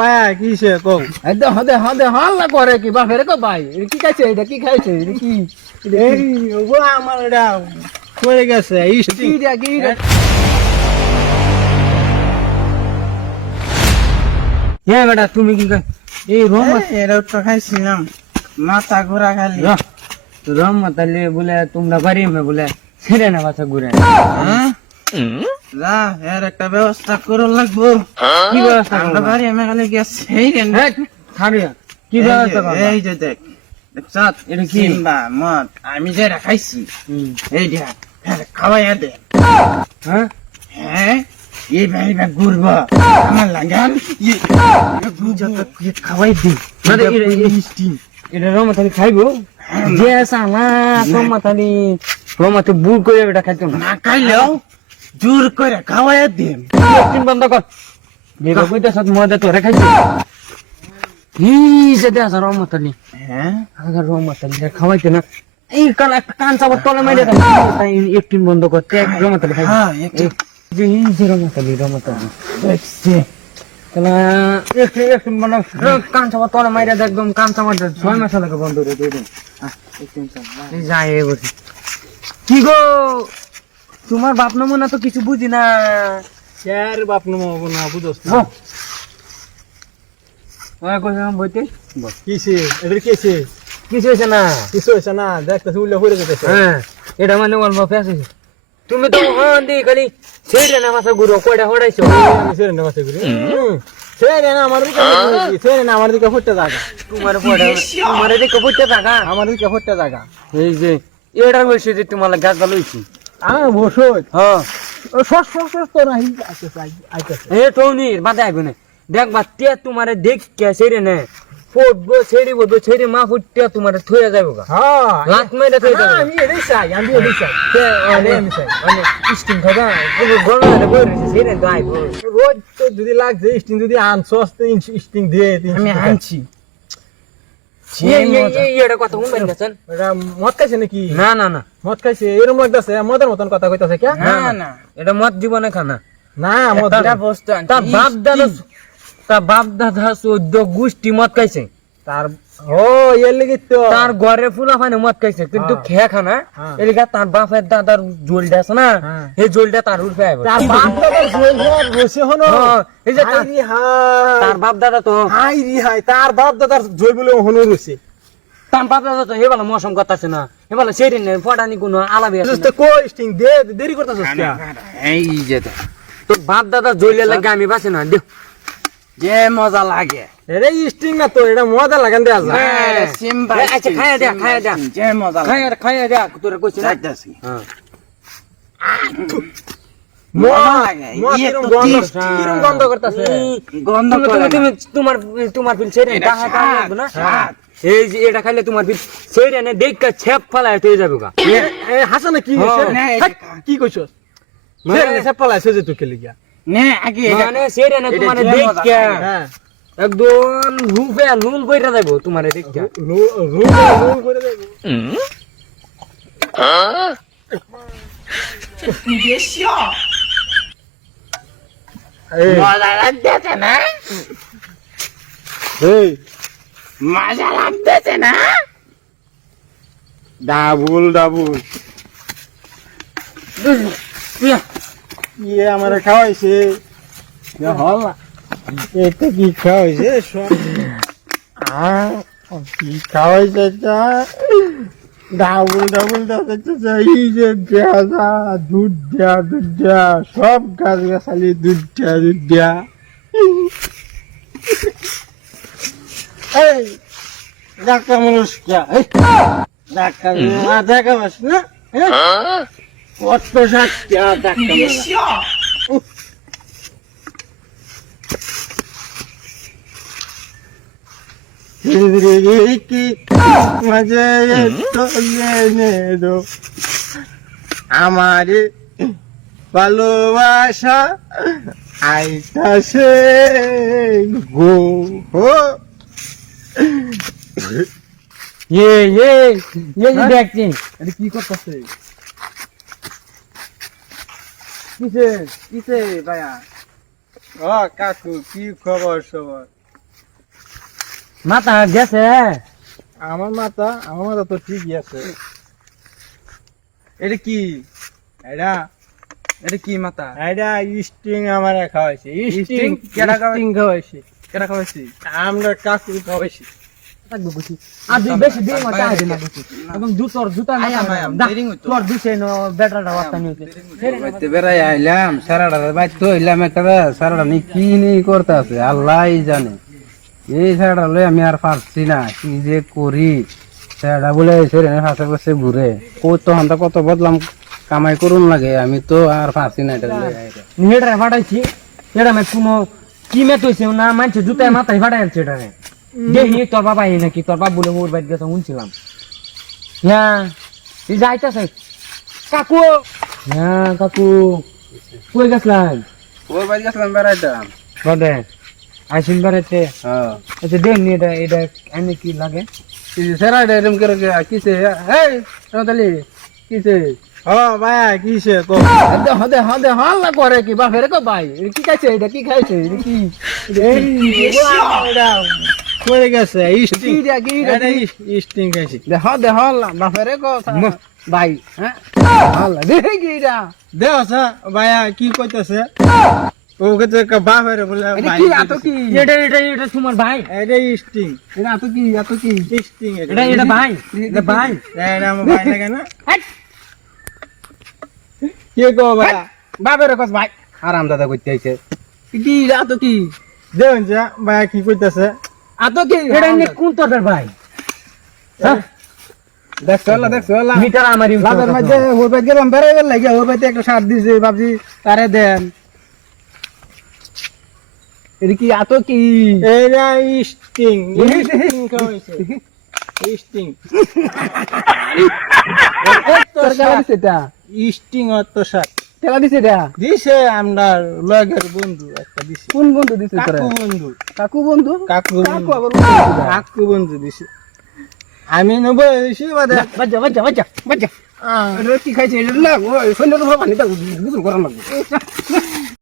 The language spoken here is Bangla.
ভাই কিসে কও হদে হাল্লা করে কি বাপের কো ভাই কি খাইছে এটা কি খাইছে এটা কি এই ও আমার এটা পড়ে গেছে কি হ্যাঁ বেটা তুমি কি এই রোম এটা তো খাইছিলাম মাথা ঘোরা খালি রোম তাহলে বলে তোমরা বাড়ি মে বলে ছেড়ে না বাচ্চা ঘুরে না এর একটা ব্যবস্থা করে লাগবো কি ব্যবস্থা আমরা বাড়ি আমি খালি গেছে খাড়িয়া কি ব্যবস্থা এই যে দেখ দেখছ এটা কি সিম্বা মদ আমি যেটা খাইছি এই দেখ খাওয়াইয়া দে হ্যাঁ হ্যাঁ এই ভাই ভাই ঘুরবো আমার লাগান খাওয়াই দি এটা রোম তাহলে খাইবো যে সালা রোম তাহলে রোম তো বুক করে বেটা খাইতো না খাইলেও জোর করে খাওয়াইয়া দে তিন বন্ধ কর বেবা কইতা সাথ মদে তোরে খাইছি ই যে দেশ রোম তাহলে হ্যাঁ আগে রোম তাহলে খাওয়াইতে না এই কাল একটা কান চাবর তলে মাইরে দাও তাই একটিন বন্ধ করতে রোম তাহলে খাই হ্যাঁ যে এই যে রোম তাহলে দেখছি তাহলে একটু মানে কান চাবর তলে মাইরে একদম কান চাবর 6 মাস লাগে বন্ধ করে দিয়ে দিন এই যাই এ বসে কি গো তোমার বাপ নাম না তো কিছু বুঝি না স্যার বাপ না বুঝছ না ওই কইলাম বইতে কিসে এদের কিসে কিছু হইছে না কিছু হইছে না দেখতেছি উল্লে পড়ে যেতেছে হ্যাঁ এটা মানে অল্প ফেস হইছে তুমি তো হন দি খালি ছেড়ে না মাথা গুরো কয়টা হড়াইছো আমি সেরে না বাসে করি সেরে না আমার দিকে সেরে না আমার দিকে ফুটতে জায়গা তোমার দিকে বুঝতে থাকা আমার দিকে ফুটতে জায়গা এই যে এটার বলছি যে তোমার গাছ লইছি বসো হ্যাঁ সস সস সস তো নাই আইতেছে এ টৌনির বাদে আইব না দেখ বাচ্চা তোমারে দেখ কে ছেড়ে নে ফুটবো ছেড়িব তো ছেড়ে মা ফুটতে তোমারে থইয়া যাইব গা হ্যাঁ লাত মেরে থইয়া যাবে আমি এটাই চাই আমি চাই আমি চাই স্টিং খাবা গরমে বই রইছে ছেড়ে তো আইব রোজ তো যদি লাগছে স্টিং যদি আনছস তো স্টিং দিয়ে আমি আনছি এটা কথা শুনবেন গেছেন এটা মদ খাইছে নাকি না না না মদ খাইছে এরকম লাগতেছে মদের মতন কথা কইতাছে কে না না এটা মদ জীবনে খানা না মদ তার বাপ দাদা 14 গোষ্ঠী মদ খাইছে তার ও এর লাগি তো তার ঘরে ফুলা ফানে মদ খাইছে কিন্তু খেয়ে খানা এলিগা তার বাপের দাদার জলটা আছে না এই জলটা তার উঠে আইব তার বাপ দাদা জল বসে হনো এই যে তার বাপ দাদা তো হাই রি হাই তার বাপ দাদার জল বলে হনো রইছে তার বাপ দাদা তো হেবালা মৌসুম করতেছে না হেবালা সেদিন ফটানি কোনো আলাবে আছে তো কো স্টিং দে দেরি করতেছস কে এই যে তো বাপ দাদা জইলে লাগে আমি বাসি না দেখ যে মজা লাগে এরে স্টিং না তো এটা মজা লাগান দেয়া যায় সিম্বা আচ্ছা খায়া দে যে মজা খায়া দে তোরে কইছি না চাইতাছি হ্যাঁ মজা লাগে ইয়ে তো কিরম গন্ধ করতেছে গন্ধ করে তুমি তোমার ফিল ছেড়ে ডাহা পাবো না এই যে এটা খাইলে তোমার ফিল ছেড়ে নে দেখকা ছেপ ফলায় হয়ে যাবে গা এ হাসানে কি কি কইছস ছেড়ে ছেপ ফলায় সে যে তুই খেলি গিয়া নে আগে মানে ছেড়ে নে তোমারে দেখকা একদম রূপে লুল কইরা যাইবো তোমারে দেখকা লুল কইরা যাইবো মজা লাগতেছে না এই মজা লাগতেছে না ডাবল ইয়ে আমার খাওয়াইছে হল এটা কি খাওয়াইছে কি খাওয়াইছে ডাবল এই যে দুধ দেয়া সব গাছ গাছালি দুধ দেয়া এই ডাক্তার মানুষ দেখা পাস না কত সাক্ষা ডাক্তার কি মজে দো আমার ভালোবাসা আইতাছে গো হো দেখছি এটা কি করতেছে কিসে ভাইয়া কাকু কি খবর সবার মাথা গেছে আমার মাথা তো ঠিকই আছে। এটা কি এটা এটা কি মাথা এটা স্টিং আমার খাওয়াইছে, স্টিং কেডা খাওয়াই- স্টিং খাওয়াইছে, কেডা খাওয়াইছি আমরা কাকু খাওয়াইছি। থাকবে বুঝি আর দুই বেশি দিন মতো আইবে না বুঝি এবং জুতা আয়া, মাথা আয়া, দা দেরি হইতো। তোর দিছে ন ব্যাটাটা ওয়াস্তা নিতে বাইতে বেড়াই আইলাম সারাটা বাইতে তো হইলাম একটা সারাটা নি কি নি করতে আছে আল্লাহ জানে। এই সারাটা লই আমি আর পারছি না কি যে করি। সারাটা বলে সেরে ফাঁসে বসে ঘুরে কত বদলাম কামাই করুন লাগে, আমি তো আর পারছি না এটা লইয়া আইরা। নেড়া ফাটাইছি এটা মে কোনো কি মে তইছে না মানছে জুতায় মাথায় ফাটাইছে এটা রে দেখি তোর বাবা এই নাকি তোর বাপ বলে মোর বাইরে গেছে শুনছিলাম। হ্যাঁ তুই যাইতাছে কাকু, হ্যাঁ কাকু কই গেছলাম ওর বাইরে গেছিলাম বেড়াইতাম। বদে আইসিন বাড়িতে হ্যাঁ আচ্ছা দেখ নি এটা এনে কি লাগে সারাটা এরম করে কিসে এই রতালি কিসে ও ভাইয়া কিসে তো হদে হদে হাল্লা করে কি বাপের কো ভাই এটা কি খাইছে এটা কি খাইছে এটা কি পড়ে গেছে স্টিং, কিরা কিরা এটা স্টিং খাইছি। দেহ বাপের কো ভাই হ্যাঁ হাল্লা দেখে কিরা দেও স্যার ভাইয়া কি কইতেছে, ও কইতে বাপের বলে এটা ভাই কি এত কি এটা তোমার ভাই এটা স্টিং, এটা এত কি স্টিং এটা ভাই এটা ভাই এটা আমার ভাই লাগে না। কি কো ভাইয়া বাপের কো ভাই আরাম দাদা করতে আইছে কি এত কি দেন যা ভাইয়া কি কইতেছে। এত কি এটা এনে কোন তোর ভাই দেখছো মিটার আমার লাভের মধ্যে ওর ভাই গেলাম বেড়াইবার লাগে ওর ভাইতে একটা সার দিছে ভাবছি তারে দেন এটা কি এত কি এটা স্টিং, স্টিং খাওয়াইছে স্টিং, তোর খেলা দিছে এটা স্টিং অত সাত খেলা দিছে এটা দিছে আমরা লগের বন্ধু একটা দিছে, কোন বন্ধু দিছে তোরে কাকু বন্ধু, কাকু বন্ধু কাকু কাকু বন্ধু, আবার বন্ধু দিছে? কাকু বন্ধু দিছে। আমি নেবো দিছি বাদে বাচ্চা এটা কি খাইছে এটা না ওই সৈন্য পানি দাও গোসল করা লাগবে